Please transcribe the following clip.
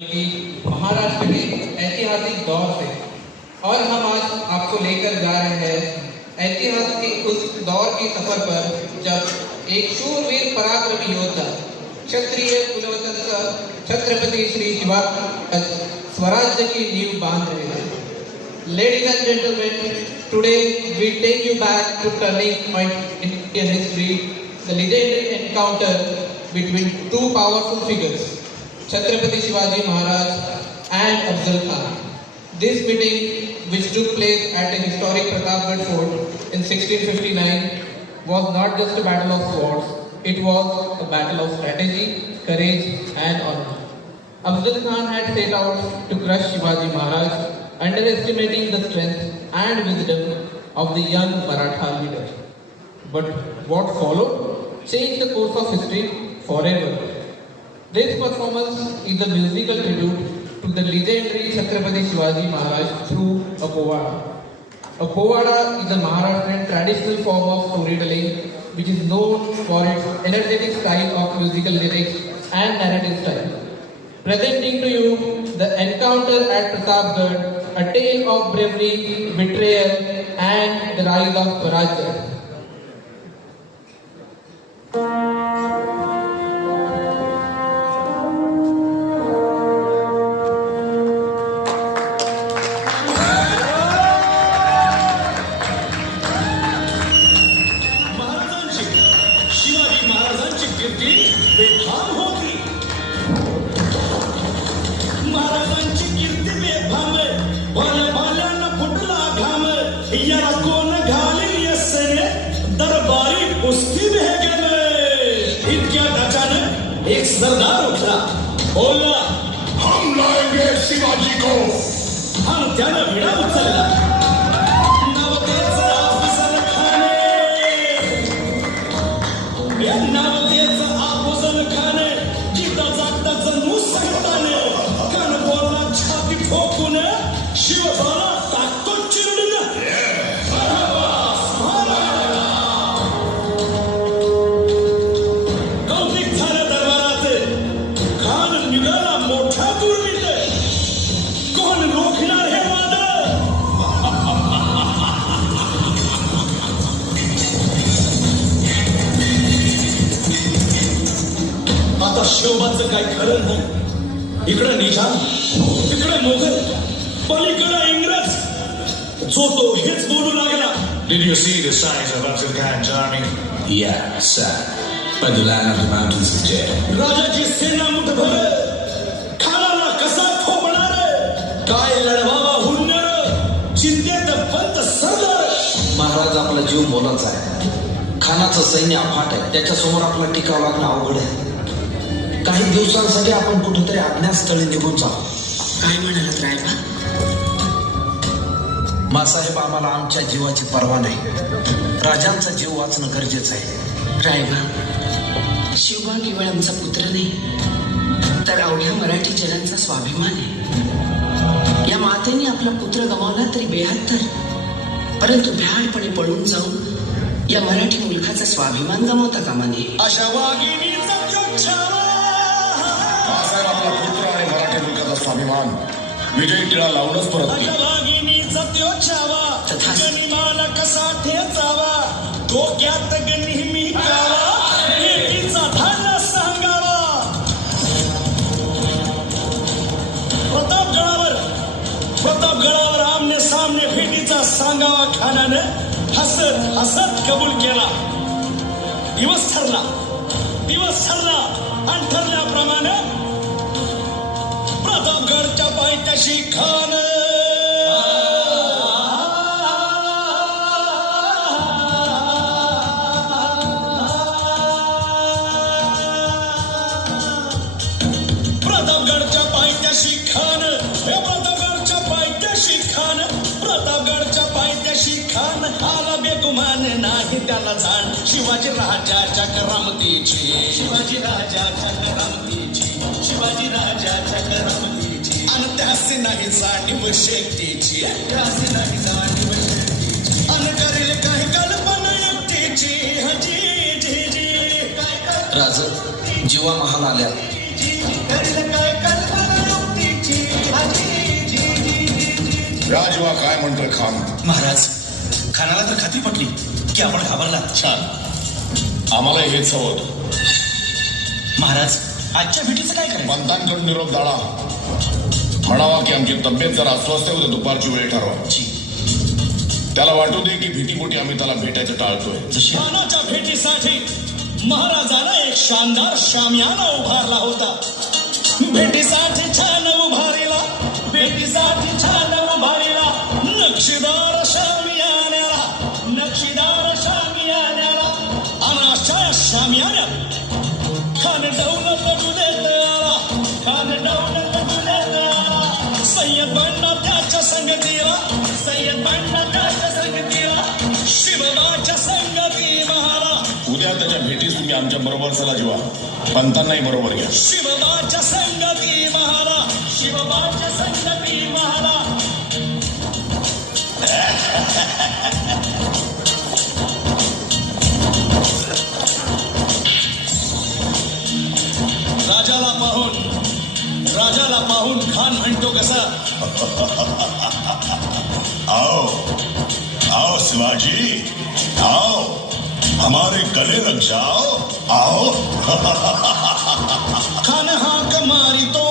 कि महाराष्ट्र के ऐतिहासिक दौर से और हम आज आपको लेकर जा रहे हैं ऐतिहासिक के उस दौर के सफर पर जब एक शूरवीर पराक्रमी योद्धा क्षत्रिय कुलवतंत्र छत्रपति श्री शिवाजी स्वराज्य की नींव बांध रहे हैं. Ladies and gentlemen, today we take you back to turning point in Indian history, the legendary encounter between two powerful figures, Chhatrapati Shivaji Maharaj and Afzal Khan. This meeting, which took place at a historic Pratapgarh Fort in 1659, was not just a battle of swords, it was a battle of strategy, courage and honor. Afzal Khan had set out to crush Shivaji Maharaj, underestimating the strength and wisdom of the young Maratha leader. But what followed changed the course of history forever. This performance is a musical tribute to the legendary Chhatrapati Shivaji Maharaj through a povada. A povada is a Maharashtrian traditional form of storytelling which is known for its energetic style of musical lyrics and narrative style. Presenting to you the encounter at Pratapgarh, a tale of bravery, betrayal and the rise of Swarajya. एक सरदार उठला, बोलला, हम लाएंगे शिवाजी को. हम त्यानं विडा उचलला. नवतेचं अफजल खाने, नवतेचं अफजल खाने, जिथं जागताचं मुसलमाने, कान बोलला छाती ठोकून, शिवबाला टाकतो चिरडून. शिवबाचं काय खरं नाही. इकडे निजाम, तिकडे मोगल, पलीकडे इंग्रज, जो तो हेच बोलू लागला. Did you see the size of Afzal Khan's army? Yeah, sir. By the land of the mountains of Jay. राजाची सेना मुठभर, खानाला कसा थोपणार, काय लढवावा हुन्नर, चिंतेत पंत सरदार. महाराज आपला जीव मोलाचा आहे. खानाचं सैन्य अफाट आहे. त्याच्यासमोर आपला टिकाव लागणं अवघड आहे. काही दिवसांसाठी आपण कुठेतरी अज्ञातस्थळी निघून जाऊ. काय म्हणालात रायबा? मासाहेब, आम्हाला आमच्या जीवाची पर्वा नाही. राजांचा जीव वाचणं गरजेचं आहे. रायबा, शिवबा केवळ आमचा पुत्र नाही, तर अवघ्या मराठी जनांचा स्वाभिमान आहे. या मातेने आपला पुत्र गमावला तरी बेहत्तर, परंतु भ्याडपणे पळून जाऊन या मराठी मुलखाचा स्वाभिमान गमावता कामा नये. अशा वाघिणीचा छावा, मासाहेब, आपला पुत्र आणि मराठी मुलखाचा स्वाभिमान विजयी टिळा लावूनच परत अशा वाघिणीचा त्यो छावा, तथा जन्माला कसा ठेचावा, डोक्यात नेहमी कावा, भेटीचा धाडा सांगावा. प्रतापगडावर आमने सामने भेटीचा सांगावा. खानानं हसत हसत कबूल केला. दिवस ठरला आणि ठरल्याप्रमाणे प्रतापगडच्या पायथ्याशी खान प्रतापगडच्या पायथ्याशी खान आला बेगुमान नाही त्याला जाण. शिवाजी राजाच्या करामतीची, शिवाजी राजाच्या करामतीची, शिवाजी राजाच्या करामतीची, आणि त्यासी नाही जाणीव शेतीची, त्यासी नाही जाणीव शेतीची, आणि करेल काही कल्पना एकटीची. हजी जी जी राज, जीवा महाल आल्या. करेल काय कल्पना या जीवा काय म्हणतोय खान? महाराज, खानाला तर खात्री पटली की आपण घाबरलात. छान, आम्हाला हेच हवं होतं. महाराज, आजच्या भेटीचं काय करायचं? पंतांकडून निरोप दाळा. म्हणावा की आमची तब्येत जरा अस्वस्थ आहे, उद्या दुपारची वेळ ठरवा. त्याला वाटू दे की भीतीपोटी आम्ही त्याला भेटायचं टाळतोय. खानाच्या भेटीसाठी महाराजांना एक शानदार शामियाना उभारला होता. भेटीसाठी छान उभारीला, भेटीसाठी छान उभारीला नक्षीदार शामियान्याला, नक्षीदार शामियान्याला. आणि अशा शामियान्यात खान डौल पडू देत आला, खान डौल पडू देत आला. सय्यद बंडा त्याच्या संगतीला, सय्यद बंडा त्याच्या संगतीला, शिवबाच्या संगती महारा. उद्या त्याच्या भेटीस तुम्ही आमच्या बरोबर चला जीवा. पंतांनाही बरोबर घ्या. शिवबाच्या संगती महारा, शिवबाच्या संगती महारा. राजाला पाहून खान म्हणतो कसा? आओ आओ शिवाजी, आओ हमारे गले लग जाओ, आओ. खान हाक मारी तो